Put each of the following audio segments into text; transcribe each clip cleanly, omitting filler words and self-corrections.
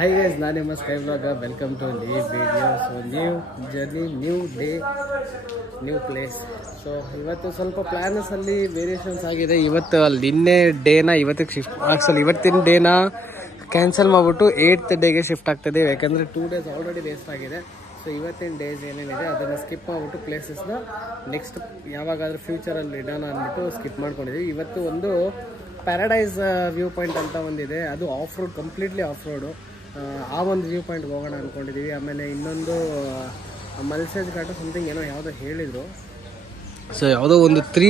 Hi guys, ನಾನು ನಿಮ್ಮ sky blogger. Welcome to new video. So new journey, new day, new place. So ಇವತ್ತು ಸ್ವಲ್ಪ ಪ್ಲ್ಯಾನ್ಸಲ್ಲಿ variations ಆಗಿದೆ. ಇವತ್ತು ಅಲ್ಲಿ ನಿನ್ನೆ ಡೇನ ಇವತ್ತಿಗೆ ಶಿಫ್ಟ್ ಇವತ್ತಿನ ಡೇನ ಕ್ಯಾನ್ಸಲ್ ಮಾಡಿಬಿಟ್ಟು 8th ಡೇಗೆ ಶಿಫ್ಟ್ ಆಗ್ತದೆ. ಯಾಕಂದರೆ 2 days ಆಲ್ರೆಡಿ ವೇಸ್ಟ್ ಆಗಿದೆ. ಸೊ ಇವತ್ತಿನ ಡೇಸ್ ಏನೇನಿದೆ ಅದನ್ನು ಸ್ಕಿಪ್ ಮಾಡಿಬಿಟ್ಟು ಪ್ಲೇಸಸ್ನ ನೆಕ್ಸ್ಟ್ ಯಾವಾಗಾದರೂ ಫ್ಯೂಚರಲ್ಲಿ ಇಡೋಣ ಅಂದ್ಬಿಟ್ಟು ಸ್ಕಿಪ್ ಮಾಡ್ಕೊಂಡಿದ್ದೀವಿ. ಇವತ್ತು ಒಂದು ಪ್ಯಾರಡೈಸ್ ವ್ಯೂ ಪಾಯಿಂಟ್ ಅಂತ ಒಂದಿದೆ, ಅದು of road, completely of road. ಆ ಒಂದು ವ್ಯೂ ಪಾಯಿಂಟ್ಗೆ ಹೋಗೋಣ ಅಂದ್ಕೊಂಡಿದ್ದೀವಿ. ಆಮೇಲೆ ಇನ್ನೊಂದು ಮಲ್ಸೇಜ್ ಘಾಟ ಸಮಥಿಂಗ್ ಏನೋ ಯಾವುದೋ ಹೇಳಿದರು. ಸೊ ಯಾವುದೋ ಒಂದು 3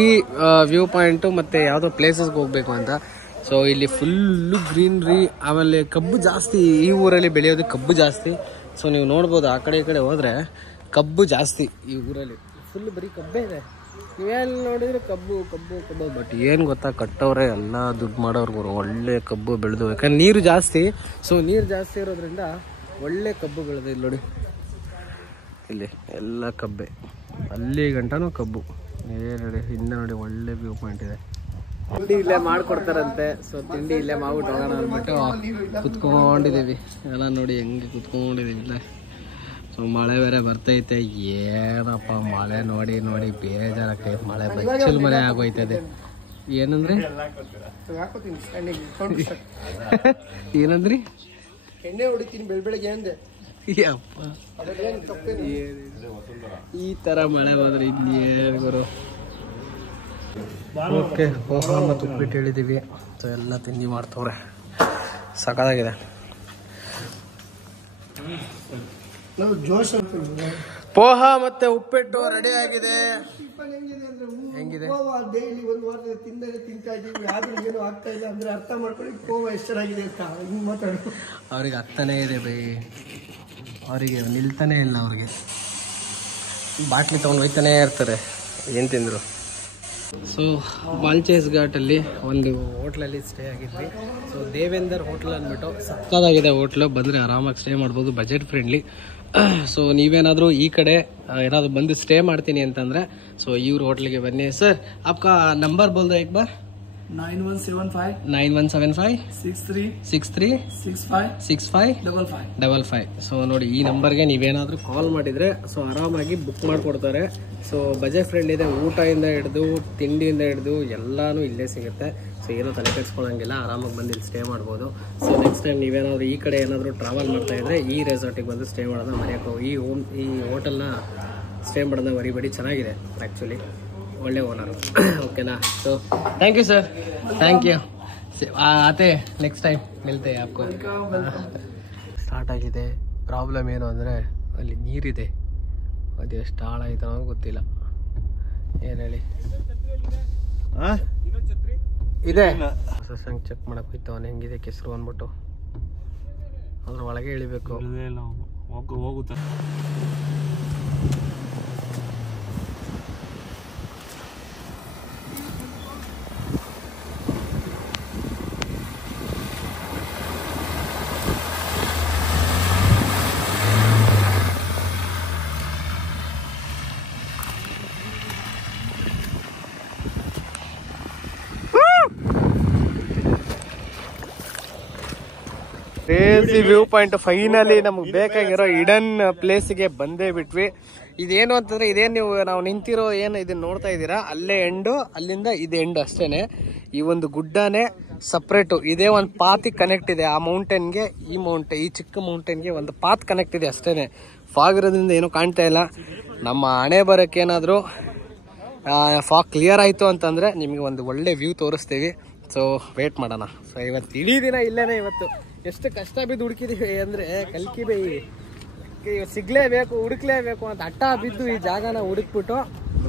ವ್ಯೂ ಪಾಯಿಂಟು ಮತ್ತು ಯಾವುದೋ ಪ್ಲೇಸಸ್ಗೆ ಹೋಗಬೇಕು ಅಂತ. ಸೊ ಇಲ್ಲಿ ಫುಲ್ಲು ಗ್ರೀನ್ರಿ, ಆಮೇಲೆ ಕಬ್ಬು ಜಾಸ್ತಿ. ಈ ಊರಲ್ಲಿ ಬೆಳೆಯೋದು ಕಬ್ಬು ಜಾಸ್ತಿ. ಸೊ ನೀವು ನೋಡ್ಬೋದು, ಆ ಕಡೆ ಈ ಕಡೆ ಹೋದರೆ ಕಬ್ಬು ಜಾಸ್ತಿ. ಈ ಊರಲ್ಲಿ ಫುಲ್ ಬರೀ ಕಬ್ಬೇ ಇದೆ. ನೀವೆಲ್ಲ ನೋಡಿದ್ರೆ ಕಬ್ಬು ಕಬ್ಬು ಕಬ್ಬು. ಬಟ್ ಏನು ಗೊತ್ತಾ, ಕಟ್ಟವ್ರೆ ಎಲ್ಲ ದುಡ್ಡು ಮಾಡೋರ್ಗು ಒಳ್ಳೆ ಕಬ್ಬು ಬೆಳೆದು. ಯಾಕಂದ್ರೆ ನೀರು ಜಾಸ್ತಿ. ಸೊ ನೀರು ಜಾಸ್ತಿ ಇರೋದ್ರಿಂದ ಒಳ್ಳೆ ಕಬ್ಬು ಬೆಳೆದು. ಇಲ್ಲಿ ನೋಡಿ, ಇಲ್ಲಿ ಎಲ್ಲ ಕಬ್ಬೆ, ಅಲ್ಲಿ ಗಂಟನೂ ಕಬ್ಬು. ಏನು ನೋಡಿ, ಹಿಂದೆ ನೋಡಿ ಒಳ್ಳೆ ವ್ಯೂ ಪಾಯಿಂಟ್ ಇದೆ. ತಿಂಡಿ ಇಲ್ಲೇ ಮಾಡಿಕೊಡ್ತಾರಂತೆ. ಸೊ ತಿಂಡಿ ಇಲ್ಲೇ ಮಾಡ್ಬಿಟ್ಟು ಹೋಗೋಣ ಅಂದ್ಬಿಟ್ಟು ಕುತ್ಕೊಂಡಿದ್ದೀವಿ. ಎಲ್ಲ ನೋಡಿ ಹೆಂಗೆ ಕುತ್ಕೊಂಡಿದ್ದೀವಿ ಇಲ್ಲೇ. ಸೊ ಮಳೆ ಬೇರೆ ಬರ್ತೈತೆ. ಏನಪ್ಪ ಮಳೆ ನೋಡಿ ನೋಡಿ ಬೇಜಾರಾಗ್ತೈತೆ. ಮಳೆ ಬಚ್ಚಲ್ ಮಳೆ ಆಗೋಯ್ತದೆ. ಏನಂದ್ರಿ ಏನಂದ್ರಿ ಎಣ್ಣೆ ಹೊಡಿತೀನಿ ಬೆಳಗ್ಗೆ ಅಂದೆ. ಅಪ್ಪ ಈ ಥರ ಮಳೆ ಹೋದ್ರೆ ಇನ್ನೇನು ಗುರು. ಓಕೆ, ಪೋಹ ಮತ್ತು ಉಪ್ಪಿಟ್ಟು ಹೇಳಿದ್ದೀವಿ. ಸೊ ಎಲ್ಲ ತಿಂಡಿ ಮಾಡ್ತವ್ರೆ, ಸಖತ್ತಾಗಿದೆ. ಪೋಹ ಮತ್ತೆ ಉಪ್ಪಿಟ್ಟು ರೆಡಿ ಆಗಿದೆ. ಹೆಂಗಿದೆ? ಡೈಲಿ ಒಂದು ವಾರದ ತಿಂತಾ ಇದೀವಿ, ಆದ್ರೂ ಏನು ಆಗ್ತಾ ಇಲ್ಲ ಅಂದ್ರೆ ಅರ್ಥ ಮಾಡ್ಕೊಳ್ಳಿ ಪೋಹ ಎಷ್ಟು ಚೆನ್ನಾಗಿದೆ ಅಂತ. ಹಿಂಗ್ ಮಾತಾಡು. ಅವ್ರಿಗೆ ಆಗ್ತಾನೇ ಇದೆ ಬೈ, ಅವರಿಗೆ ನಿಲ್ತಾನೆ ಇಲ್ಲ. ಅವ್ರಿಗೆ ಬಾಟ್ಲಿ ತೊಗೊಂಡು ಹೋಯ್ತಾನೇ ಇರ್ತಾರೆ ಏನು ತಿಂದರು. ಸೊ ಮಾಲ್ಚೇಸ್ ಘಾಟಲ್ಲಿ ಒಂದು ಹೋಟ್ಲಲ್ಲಿ ಸ್ಟೇ ಆಗಿದ್ವಿ. ಸೊ ದೇವೇಂದರ್ ಹೋಟ್ಲ್ ಅಂದ್ಬಿಟ್ಟು ಸಕ್ಕತ್ತಾಗಿದೆ ಹೋಟ್ಲು. ಬಂದರೆ ಆರಾಮಾಗಿ ಸ್ಟೇ ಮಾಡ್ಬೋದು, ಬಜೆಟ್ ಫ್ರೆಂಡ್ಲಿ. ಸೊ ನೀವೇನಾದರೂ ಈ ಕಡೆ ಏನಾದರೂ ಬಂದು ಸ್ಟೇ ಮಾಡ್ತೀನಿ ಅಂತಂದರೆ ಸೊ ಇವ್ರ ಹೋಟ್ಲಿಗೆ ಬನ್ನಿ. ಸರ್ ಆಪ್ಕಾ ನಂಬರ್ ಬೋಲ್ ದೋ ಏಕ್ ಬಾರ್. 9175 6365 ಸೊ ನೋಡಿ, ಈ ನಂಬರ್ಗೆ ನೀವೇನಾದರೂ ಕಾಲ್ ಮಾಡಿದರೆ ಸೊ ಆರಾಮಾಗಿ ಬುಕ್ ಮಾಡಿಕೊಡ್ತಾರೆ. ಸೊ ಬಜೆಟ್ ಫ್ರೆಂಡ್ ಇದೆ. ಊಟದಿಂದ ಹಿಡಿದು ತಿಂಡಿಯಿಂದ ಹಿಡಿದು ಎಲ್ಲನೂ ಇಲ್ಲೇ ಸಿಗುತ್ತೆ. ಸೊ ಏನೋ ತಲೆ ಕೆಡಿಸ್ಕೊಳ್ಳೋಂಗಿಲ್ಲ, ಆರಾಮಾಗಿ ಬಂದು ಇಲ್ಲಿ ಸ್ಟೇ ಮಾಡ್ಬೋದು. ಸೊ ನೆಕ್ಸ್ಟ್ ಟೈಮ್ ನೀವೇನಾದರೂ ಈ ಕಡೆ ಏನಾದರೂ ಟ್ರಾವೆಲ್ ಮಾಡ್ತಾ ಇದ್ದರೆ ಈ ರೆಸಾರ್ಟಿಗೆ ಬಂದು ಸ್ಟೇ ಮಾಡೋದನ್ನ ಮರೆಯೋಕ್ಕೋ. ಈ ಹೋಟೆಲ್ನ ಸ್ಟೇ ಮಾಡೋದನ್ನ ಮರಿಬೇಡಿ, ಚೆನ್ನಾಗಿದೆ ಆ್ಯಕ್ಚುಲಿ, ಒಳ್ಳೆ ಓನರು. ಓಕೆನಾ? So thank you sir, thank you. ಆತೆ ನೆಕ್ಸ್ಟ್ ಟೈಮ್ ಮಿಲ್ತೆ ಆಪ್ಕೋ. ಸ್ಟಾರ್ಟ್ ಆಗಿದೆ. ಪ್ರಾಬ್ಲಮ್ ಏನು ಅಂದರೆ ಅಲ್ಲಿ ನೀರಿದೆ, ಅದು ಎಷ್ಟು ಆಳ ಆಯ್ತು ಅನ್ನೋದು ಗೊತ್ತಿಲ್ಲ. ಏನು ಹೇಳಿ ಇದೆ. ಸಸಂಗ್ ಚೆಕ್ ಮಾಡಕ್ಕೆ ಹೋಯ್ತು ಅವನು, ಹೆಂಗಿದೆ ಕೆಸರು ಅಂದ್ಬಿಟ್ಟು ಅದ್ರ ಒಳಗೆ ಇಳಿಬೇಕು. ಹೋಗುತ್ತೆ. Crazy view point. ಫೈನಲಿ ನಮಗೆ ಬೇಕಾಗಿರೋ ಹಿಡನ್ ಪ್ಲೇಸಿಗೆ ಬಂದೇ ಬಿಟ್ವಿ. ಇದೇನು ಅಂತಂದ್ರೆ, ಇದೇನು ನಾವು ನಿಂತಿರೋ ಏನು ಇದನ್ನ ನೋಡ್ತಾ ಇದ್ದೀರಾ, ಅಲ್ಲೇ ಎಂಡು, ಅಲ್ಲಿಂದ ಇದು ಎಂಡು ಅಷ್ಟೇನೆ. ಈ ಒಂದು ಗುಡ್ಡನೇ ಸಪ್ರೇಟು. ಇದೇ ಒಂದು ಪಾತಿಗೆ ಕನೆಕ್ಟ್ ಇದೆ. ಆ ಮೌಂಟೇನ್ಗೆ ಈ ಚಿಕ್ಕ ಮೌಂಟೇನ್ಗೆ ಒಂದು ಪಾತ್ ಕನೆಕ್ಟ್ ಇದೆ ಅಷ್ಟೇನೆ. ಫಾಗ್ ಇರೋದ್ರಿಂದ ಏನೂ ಕಾಣ್ತಾ ಇಲ್ಲ. ನಮ್ಮ ಹಣೆ ಬರೋಕ್ಕೆ ಏನಾದರೂ ಫಾಗ್ ಕ್ಲಿಯರ್ ಆಯಿತು ಅಂತಂದರೆ ನಿಮಗೆ ಒಂದು ಒಳ್ಳೆ ವ್ಯೂ ತೋರಿಸ್ತೀವಿ. ಸೊ ವೇಟ್ ಮಾಡೋಣ. ಸೊ ಇವತ್ತು ಇಡೀ ದಿನ ಇಲ್ಲೇನೆ. ಇವತ್ತು ಎಷ್ಟು ಕಷ್ಟ ಬಿದ್ದು ಹುಡುಕಿದೀವಿ ಅಂದರೆ ಕಲ್ಕಿ ಬೈ ಸಿಗ್ಲೇಬೇಕು, ಹುಡುಕ್ಲೇಬೇಕು ಅಂತ ಹಠ ಬಿದ್ದು ಈ ಜಾಗನ ಹುಡುಕ್ಬಿಟ್ಟು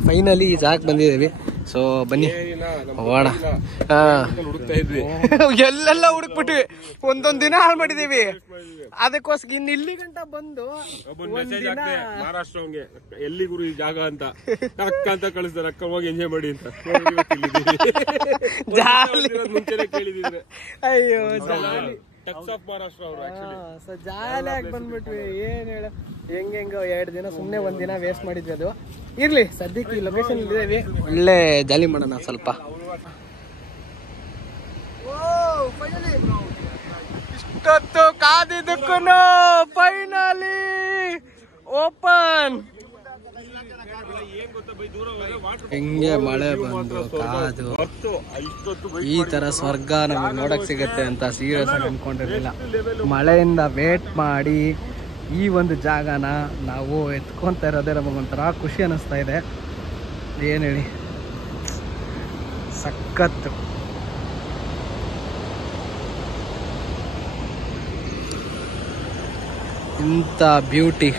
ಫೈನಲಿ ಈ ಜಾಗಕ್ಕೆ ಬಂದಿದ್ದೀವಿ. ಸೊ ಬನ್ನಿ ಹೋಗೋಣ. ಎಲ್ಲೆಲ್ಲ ಹುಡುಕ್ಬಿಟ್ವಿ, ಒಂದೊಂದು ದಿನ ಹಾಳು ಮಾಡಿದೀವಿ. ಅದಕ್ಕೋಸ್ಕರ ಇನ್ನು ಇಲ್ಲಿ ಗಂಟ ಬಂದು ಮಹಾರಾಷ್ಟ್ರ ಎಲ್ಲಿ ಗುರು ಈ ಜಾಗ ಅಂತ ಅಕ್ಕ ಅಂತ ಕಳಿಸ್ತಾರೆ. ಅಕ್ಕ ಹೋಗಿ ಎಂಜಾಯ್ ಮಾಡಿ ಅಂತ ಮುಂಚೆನೆ ಕೇಳಿದಿದ್ರೆ. ಅಯ್ಯೋ ಜಾಲಿ. ಮಹಾರಾಷ್ಟ್ರ ಜಾಲಿಯಾಗಿ ಬಂದ್ಬಿಟ್ವಿ. ಏನ್ ಹೇಳ, ಹೆಂಗೋ 2 ದಿನ ಸುಮ್ನೆ 1 ದಿನ ವೇಸ್ಟ್ ಮಾಡಿದ್ವಿ. ಅದು ಇರ್ಲಿ, ಸದ್ಯಕ್ಕೆ ಈ ಲೊಕೇಶನ್ ಇದ್ದೀವಿ, ಒಳ್ಳೆ ಜಾಲಿ ಮಾಡೋಣ ಸ್ವಲ್ಪ. ಇಷ್ಟೊತ್ತು ಕಾದಿದ್ದಕ್ಕೂ ಫೈನಲಿ ಓಪನ್. ಹಿಂಗೆ ಮಳೆ ಬಂದು ಕಾದು ಈ ತರ ಸ್ವರ್ಗ ನಮಗೆ ನೋಡಕ್ ಸಿಗತ್ತೆ ಅಂತ ಸೀರಿಯಸ್ ಆಗಿ ಅನ್ಕೊಂಡಿರ್ಲಿಲ್ಲ. ಮಳೆಯಿಂದ ವೇಟ್ ಮಾಡಿ ಈ ಒಂದು ಜಾಗನ ನಾವು ಎತ್ಕೊಂತ ಇರೋದೇ ನಮಗೊಂಥರ ಖುಷಿ ಅನ್ನಿಸ್ತಾ ಇದೆ. ಏನು ಹೇಳಿ, ಸಖತ್ತು. ಇಂಥ ಬ್ಯೂಟಿ.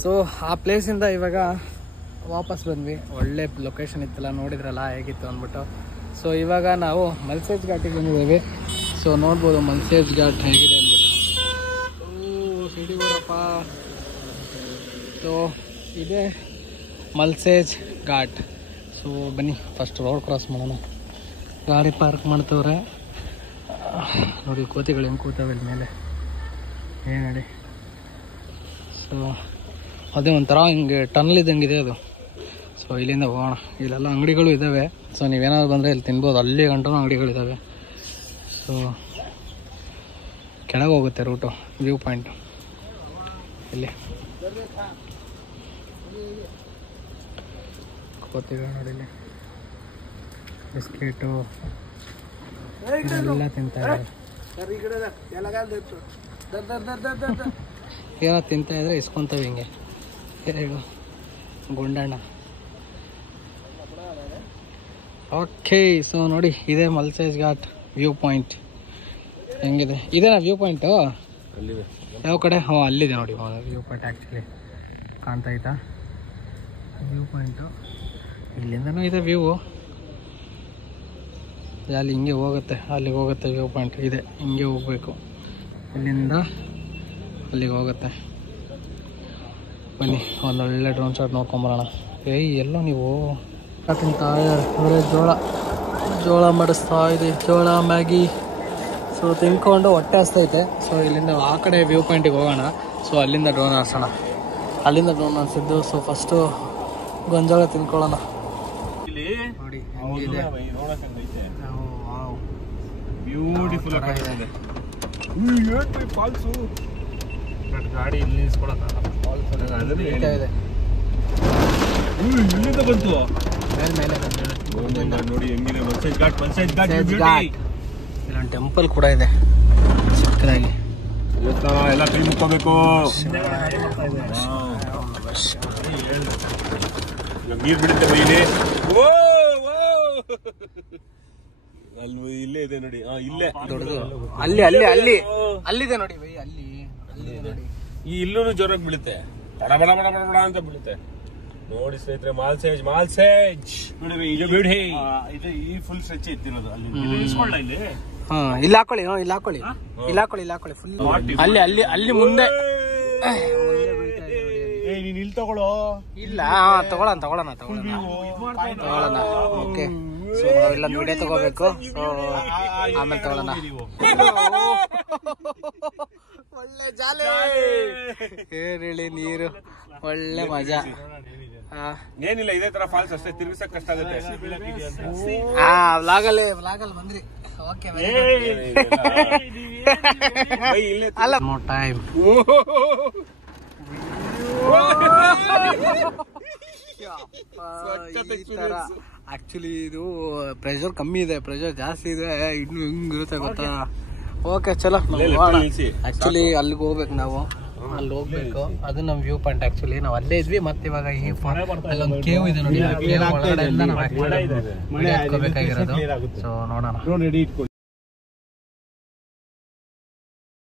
ಸೊ ಆ ಪ್ಲೇಸಿಂದ ಇವಾಗ ವಾಪಸ್ ಬಂದ್ವಿ. ಒಳ್ಳೆ ಲೊಕೇಶನ್ ಇತ್ತಲ್ಲ, ನೋಡಿದ್ರಲ್ಲ ಹೇಗಿತ್ತು ಅಂದ್ಬಿಟ್ಟು. ಸೊ ಇವಾಗ ನಾವು ಮಲ್ಸೇಜ್ ಘಾಟಿಗೆ ಬಂದಿದ್ದೀವಿ. ಸೊ ನೋಡ್ಬೋದು ಮಲ್ಸೇಜ್ ಘಾಟ್ ಹೇಗಿದೆ ಅಂದ್ಬಿಟ್ಟು. ಸಿಡಿಗೂರಪ್ಪ. ಸೊ ಇದೇ ಮಲ್ಸೇಜ್ ಘಾಟ್. ಸೊ ಬನ್ನಿ ಫಸ್ಟ್ ರೋಡ್ ಕ್ರಾಸ್ ಮಾಡೋಣ. ಗಾಡಿ ಪಾರ್ಕ್ ಮಾಡ್ತವ್ರೆ ನೋಡಿ. ಕೋತಿಗಳು ಹೆಂಗೆ ಕೂತಾವೆ ಇಲ್ಲಿ ಮೇಲೆ, ಏನು ನೋಡಿ. ಸೊ ಅದೇ ಒಂಥರ ಹಿಂಗೆ ಟನಲ್ ಇದ್ದಂಗಿದೆ ಅದು. ಸೊ ಇಲ್ಲಿಂದ ಹೋಗೋಣ. ಇಲ್ಲೆಲ್ಲ ಅಂಗಡಿಗಳು ಇದ್ದಾವೆ. ಸೊ ನೀವೇನಾದ್ರು ಬಂದರೆ ಇಲ್ಲಿ ತಿನ್ಬೋದು. ಅಲ್ಲಿ ಗಂಟನೂ ಅಂಗಡಿಗಳಿದ್ದಾವೆ. ಸೊ ಕೆಳಗೆ ಹೋಗುತ್ತೆ ರೂಟು, ವ್ಯೂ ಪಾಯಿಂಟು ಇಲ್ಲಿ. ಕೋತಿಗಳು ನೋಡಿ ಇಲ್ಲಿ ಬಿಸ್ಕೆಟು ಎಲ್ಲ ತಿಂತಾರೆ. ಏನೋ ತಿಂತಾ ಇದ್ರೆ ಇಸ್ಕೊಂತವೆ ಹಿಂಗೆ. ಹೇಳು ಗುಂಡಣ್ಣ. ಓಕೆ. ಸೊ ನೋಡಿ ಇದೇ ಮಲ್ಸೇಜ್ ಘಾಟ್ ವ್ಯೂ ಪಾಯಿಂಟ್. ಹೆಂಗಿದೆ? ಇದೇನಾ ವ್ಯೂ ಪಾಯಿಂಟು? ಯಾವ ಕಡೆ? ಹ್ಞೂ ಅಲ್ಲಿದೆ ನೋಡಿ ವ್ಯೂ ಪಾಯಿಂಟ್. ಆ್ಯಕ್ಚುಲಿ ಕಾಣ್ತಾ ಆಯ್ತಾ ವ್ಯೂ ಪಾಯಿಂಟು? ಇಲ್ಲಿಂದನೂ ಇದೆ ವ್ಯೂ. ಅಲ್ಲಿ ಹಿಂಗೆ ಹೋಗುತ್ತೆ, ಅಲ್ಲಿಗೆ ಹೋಗುತ್ತೆ ವ್ಯೂ ಪಾಯಿಂಟ್. ಇದೆ ಹಿಂಗೆ ಹೋಗಬೇಕು, ಇಲ್ಲಿಂದ ಅಲ್ಲಿಗೆ ಹೋಗುತ್ತೆ. ಬನ್ನಿ ಒಂದೊಳ್ಳೆ ಡ್ರೋನ್ ಶಾಟ್ ನೋಡ್ಕೊಂಬರೋಣ. ಎಲ್ಲೋ ನೀವು ತಿಂತ ಇದ್ದಾರೆ. ಜೋಳ ಮಾಡಿಸ್ತಾ ಇದೆ, ಜೋಳ ಮ್ಯಾಗಿ. ಸೊ ತಿನ್ಕೊಂಡು ಹೊಟ್ಟೆ ಹಸ್ತೈತೆ. ಸೊ ಇಲ್ಲಿಂದ ಆ ಕಡೆ ವ್ಯೂ ಪಾಯಿಂಟಿಗೆ ಹೋಗೋಣ. ಸೊ ಅಲ್ಲಿಂದ ಡ್ರೋನ್ ಹಾರಿಸೋಣ. ಅಲ್ಲಿಂದ ಡ್ರೋನ್ ಹಾರಿಸಿದ್ದು. ಸೊ ಫಸ್ಟು ಗೊಂಜಾಳ ತಿನ್ಕೊಳ್ಳೋಣ. ನೋಡಿ ಹೆಂಗಿದೆ, ಬ್ಯೂಟಿಫುಲ್ ಆಗಿದೆ. ಗಾಡಿ ಇಲ್ಲಿ ನಿಲ್ಸ್ಕೊಳಕ್ಕಾಗಲ್ಲ. ಇಲ್ಲಿಂದ ಬಂತು ಮೇಲೆ ನೋಡಿ ಹೆಂಗಿದೆ ಮಲ್ಸೇಜ್ ಘಾಟ್. ಇಲ್ಲೊಂದು ಟೆಂಪಲ್ ಕೂಡ ಇದೆ ಚಿಕ್ಕದಾಗಿ. ಎಲ್ಲ ಕೈ ಮುಕ್ಕೋಬೇಕು. ನೀರು ಬಿಡುತ್ತೆ ಬೈಲಿ. ಅಲ್ಲಿ ಇಲ್ಲೇ ಇದೆ ನೋಡಿ. ಇಲ್ಲೇ ದೊಡ್ಡದು. ಅಲ್ಲಿ ಅಲ್ಲಿ ಅಲ್ಲಿ ಅಲ್ಲಿದೆ ನೋಡಿ ಬೈ. ಅಲ್ಲಿ ನೋಡಿ. ಈ ಇಲ್ಲೂ ಜೋರಾಗಿ ಬೀಳುತ್ತೆ, ಬಡ ಬಡ ಬಡ ಬಡ ಬಡ ಅಂತ ಬೀಳುತ್ತೆ ನೋಡಿ ಸ್ನೇಹಿತರೆ. ಮಾಲ್ಸೇಜ್ ಇದು ಈ ಫುಲ್ ಸ್ಟ್ರೆಚ್ ಇತ್ತಿರೋದು. ಇಲ್ಲಿ ಹಾಕೊಳ್ಳಿ, ಇಲ್ಲಿ ಹಾಕೊಳ್ಳಿ, ಇಲ್ಲಿ ಹಾಕೊಳ್ಳಿ, ಇಲ್ಲಿ ಹಾಕೊಳ್ಳಿ ಫುಲ್. ಅಲ್ಲಿ ಅಲ್ಲಿ ಅಲ್ಲಿ ಮುಂದೆ ನೀನ್ ಇಲ್ಲಿ ತಗೊಳ್ಳೋ. ಇಲ್ಲ ತಗೊಳ್ಳೋಣ. ಓಕೆ. ಸೊ ನಾವೆಲ್ಲ ವಿಡಿಯೋ ತಗೋಬೇಕು. ಸೊ ಆಮೇಲೆ ತಗೊಳ್ಳೋಣ. ಒಳ್ಳೆ ಜಾಲಿ. ಏನ್ ಹೇಳಿ, ನೀರು ಒಳ್ಳೆ ಮಜಾ. ಏನಿಲ್ಲ, ಇದೇ ತರ ಫಾಲ್ಸ್ ಅಷ್ಟೇ, ತಿರ್ಗಿಸಕ್ ಕಷ್ಟ ಆಗುತ್ತೆ. ವ್ಲಾಗಲ್ಲಿ ಬಂದ್ರಿ. ಓಕೆ. ಅಲ್ಲ ಟೈಮ್ ಆಕ್ಚುಲಿ ಇದು ಪ್ರೆಷರ್ ಕಮ್ಮಿ ಇದೆ, ಪ್ರೆಷರ್ ಜಾಸ್ತಿ ಇದೆ. ಇನ್ನು ಹೆಂಗಿರುತ್ತೆ ಗೊತ್ತಾ? ಓಕೆ ಚಲೋ. ಆಕ್ಚುಲಿ ಅಲ್ಲಿಗೆ ಹೋಗ್ಬೇಕು ನಾವು, ಅಲ್ಲಿ ಹೋಗ್ಬೇಕು. ಅದು ನಮ್ ವ್ಯೂ ಪಾಯಿಂಟ್. ಆಕ್ಚುಲಿ ನಾವು ಅಲ್ಲೇ ಇದ್ವಿ. ಮತ್ತೆ ಇವಾಗ ಈ ಅಲ್ಲೊಂದು ಕೇವ್ ಇದೆ ನೋಡಿ. ಕೇವ್ ಒಳಗಡೆ ನಾವು ಹಾಕೋಬೇಕಾಗಿರೋದು. ಸೊ ನೋಡೋಣ.